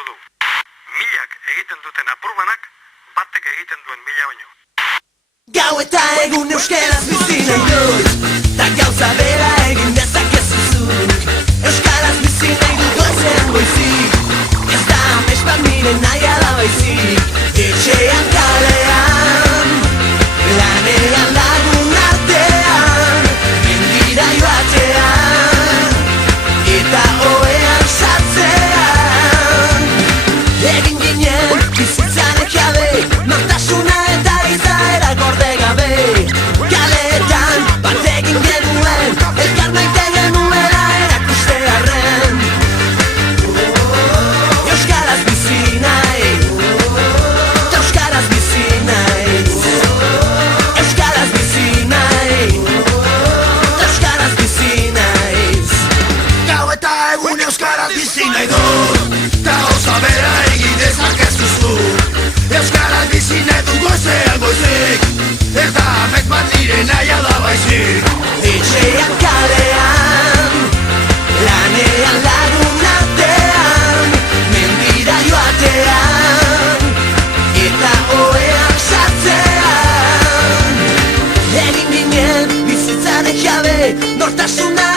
balio du. Milak egiten duten apurbanak, batek egiten duen mila baino. Gau eta egun euskaraz bizi nahi dut, ta gauza bera egin dezakezu zuk. Euskaraz bizi nahi dut goizean goizik, ez da amets bat nire nahia da baizik. Etxean kalean, lanean lagun artean, mendira joatean, eta ohean sartzean. Egin ginen bizitzaren jabe, nortasuna eta izaera gorde gabe. Kaleetan bat egin genuen, elkar maite genuela erakustearren. Euskaraz bizi nahi, ta euskaraz bizi naiz. Euskaraz bizi nahi, ta euskaraz bizi naiz. Gau eta egun euskaraz bizi nahi dut, ta gauza bera egin dezakezu zuk. Euskaraz bizi nahi dut goizean goizik, ez da amets bat nire nahia da baizik. Etxean kalean, lanean lagun artean, mendira joatean, eta ohean sartzean. Egin ginen bizitzaren jabe, nortasuna